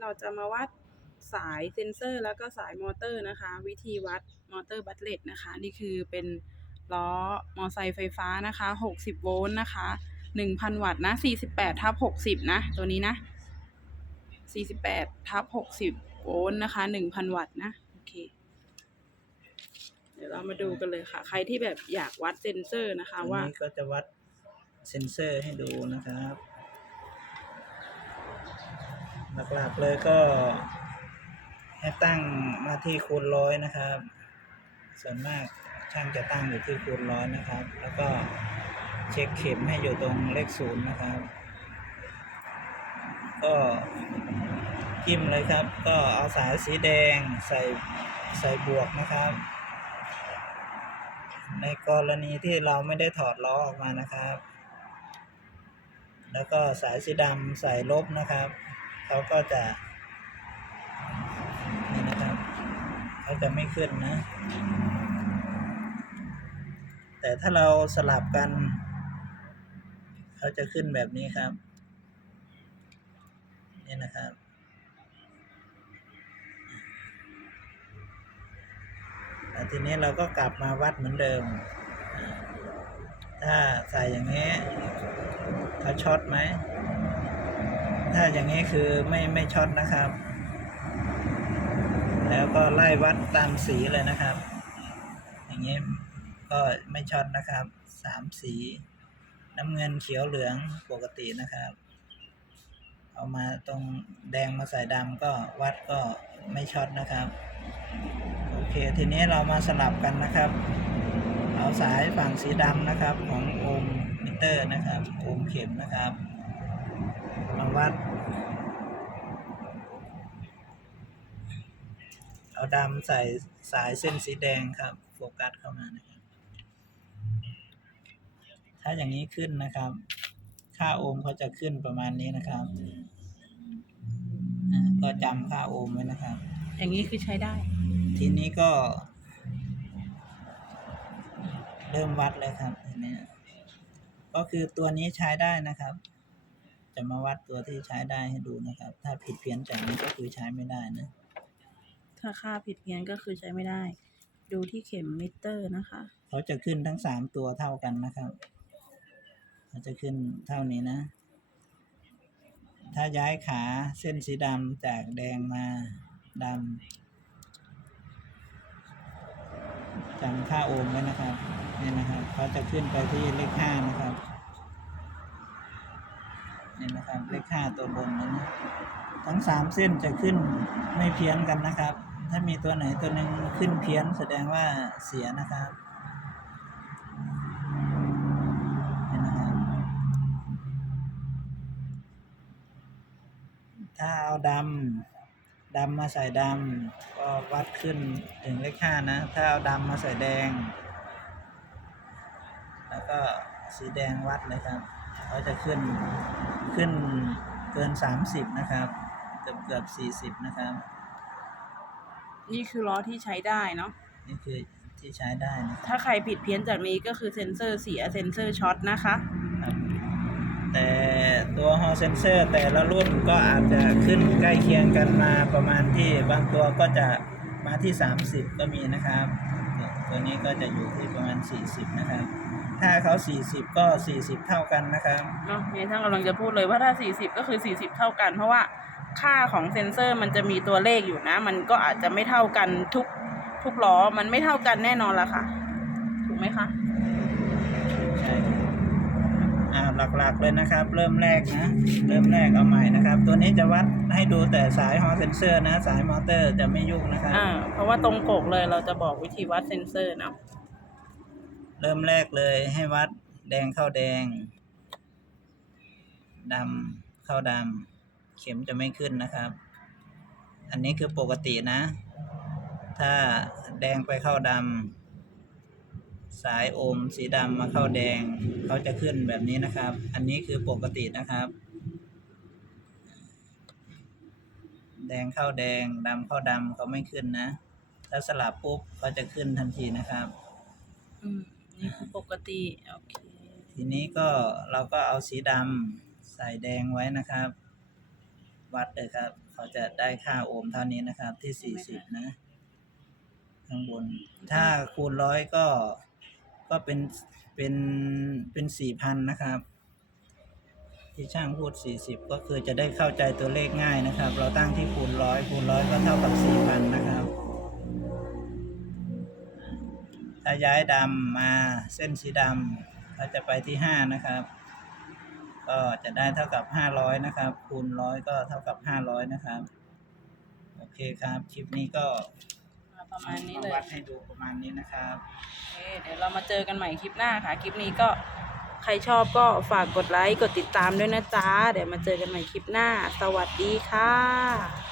เราจะมาวัดสายเซนเซอร์ แล้วก็สายมอเตอร์นะคะ วิธีวัดมอเตอร์บัตเลตนะคะ นี่คือเป็นล้อมอไซค์ไฟฟ้านะคะ 60 โวลต์นะคะ 1,000 วัตต์นะ 48 ทับ 60 นะ ตัวนี้นะ 48 ทับ 60 โวลต์นะคะ 1,000 วัตต์นะ โอเค เดี๋ยวเรามาดูกันเลยค่ะ ใครที่แบบอยากวัดเซนเซอร์นะคะว่า นี้ก็จะวัดเซนเซอร์ให้ดูนะครับ หลักๆเลยก็ให้ตั้งมาที่คูณร้อยนะครับ ส่วนมากช่างจะตั้งอยู่ที่คูณร้อยนะครับ แล้วก็เช็คเข็มให้อยู่ตรงเลขศูนย์นะครับ ก็จิ้มเลยครับ ก็เอาสายสีแดงใส่ใส่บวกนะครับ ในกรณีที่เราไม่ได้ถอดล้อออกมานะครับ แล้วก็สายสีดำใส่ลบนะครับ เขาก็จะนี่นะครับเขาจะไม่ขึ้นนะ แต่ถ้าเราสลับกัน เขาจะขึ้นแบบนี้ครับ นี่นะครับแล้วทีนี้เราก็กลับมาวัดเหมือนเดิม ถ้าใส่อย่างนี้เขาช็อตไหม ถ้าอย่างนี้คือไม่ไม่ช็อตนะครับ แล้วก็ไล่วัดตามสีเลยนะครับ อย่างนี้ก็ไม่ช็อตนะครับสามสีน้ำเงินเขียวเหลืองปกตินะครับ เอามาตรงแดงมาใส่ดำก็วัดก็ไม่ช็อตนะครับ โอเคทีนี้เรามาสลับกันนะครับ เอาสายฝั่งสีดำนะครับของโอห์มมิเตอร์นะครับโอห์มเข็มนะครับ มาวัด เอาดำใส่สายเส้นสีแดงครับ โฟกัสเข้ามานะครับ ถ้าอย่างนี้ขึ้นนะครับ ค่าโอห์มเขาจะขึ้นประมาณนี้นะครับอ่าก็จำค่าโอห์มไว้นะครับ อย่างนี้คือใช้ได้ ทีนี้ก็ เริ่มวัดเลยครับทีนี้ก็คือตัวนี้ใช้ได้นะครับ จะมาวัดตัวที่ใช้ได้ให้ดูนะครับ ถ้าผิดเพี้ยนจากนี้ก็คือใช้ไม่ได้นะ ถ้าค่าผิดเพี้ยนก็คือใช้ไม่ได้ ดูที่เข็มมิเตอร์นะคะ เขาจะขึ้นทั้งสามตัวเท่ากันนะครับเขาจะขึ้นเท่านี้นะ ถ้าย้ายขาเส้นสีดำจากแดงมาดำจำค่าโอห์มไว้นะครับนี่นะครับเขาจะขึ้นไปที่เลขห้านะครับ นี่นะครับเลขห้าตัวบนนั้นนะทั้งสามเส้นจะขึ้นไม่เพี้ยนกันนะครับ ถ้ามีตัวไหนตัวหนึ่งขึ้นเพี้ยนแสดงว่าเสียนะครับนี่นะครับถ้าเอาดำดำมาใส่ดำก็วัดขึ้นถึงเลขห้านะ ถ้าเอาดำมาใส่แดง แล้วก็สีแดงวัดเลยครับ เขาจะขึ้นขึ้นเกินสามสิบนะครับ เกือบเกือบสี่สิบนะครับ นี่คือล้อที่ใช้ได้เนาะนี่คือที่ใช้ได้นะครับถ้าใครผิดเพี้ยนจากนี้ก็คือเซนเซอร์เสียเซนเซอร์ช็อตนะคะ ครับ แต่ตัวฮอเซนเซอร์แต่ละรุ่นก็อาจจะขึ้นใกล้เคียงกันมาประมาณที่บางตัวก็จะมาที่ 30 ก็มีนะครับ ตัวนี้ก็จะอยู่ที่ประมาณ 40 นะครับ ถ้าเขา40ก็40เท่ากันนะครับเนาะเนี่ยท่านกำลังจะพูดเลยว่าถ้า40ก็คือ40เท่ากัน เพราะว่าค่าของเซนเซอร์มันจะมีตัวเลขอยู่นะ มันก็อาจจะไม่เท่ากันทุกทุกล้อมันไม่เท่ากันแน่นอนละค่ะ ถูกไหมคะใช่อ่าหลักๆเลยนะครับ เริ่มแรกนะ เริ่มแรกเอาใหม่นะครับ ตัวนี้จะวัดให้ดูแต่สายฮอเซนเซอร์นะ สายมอเตอร์จะไม่ยุ่งนะครับ อ่าเพราะว่าตรงปกเลยเราจะบอกวิธีวัดเซนเซอร์เนาะ เริ่มแรกเลยให้วัดแดงเข้าแดงดำเข้าดำเข็มจะไม่ขึ้นนะครับ อันนี้คือปกตินะ ถ้าแดงไปเข้าดำสายโอมสีดำมาเข้าแดงเขาจะขึ้นแบบนี้นะครับ อันนี้คือปกตินะครับ แดงเข้าแดงดำเข้าดำเขาไม่ขึ้นนะ ถ้าสลับปุ๊บเขาจะขึ้นทันทีนะครับ อืม นี่คือปกติ โอเค ทีนี้ก็เราก็เอาสีดำใส่แดงไว้นะครับ วัดเลยครับเขาเขาจะได้ค่าโอห์มเท่านี้นะครับ ที่สี่สิบนะ ข้างบน ถ้าคูณร้อยก็ ก็เป็น เป็น เป็นสี่พันนะครับ ที่ช่างพูดสี่สิบก็คือจะได้เข้าใจตัวเลขง่ายนะครับ เราตั้งที่คูณร้อยคูณร้อยก็เท่ากับสี่พันนะครับ ถ้าย้ายดำมาเส้นสีดำก็จะไปที่ห้านะครับ ก็จะได้เท่ากับห้าร้อยนะครับ คูณร้อยก็เท่ากับห้าร้อยนะครับ โอเคครับ คลิปนี้ก็ประมาณนี้เลมายวัดให้ดูประมาณนี้นะครับโอเคเดี๋ยวเรามาเจอกันใหม่คลิปหน้าค่ะ คลิปนี้ก็ใครชอบก็ฝากกดไลค์ กดติดตามด้วยนะจ๊ะ เดี๋ยวมาเจอกันใหม่คลิปหน้า สวัสดีค่ะ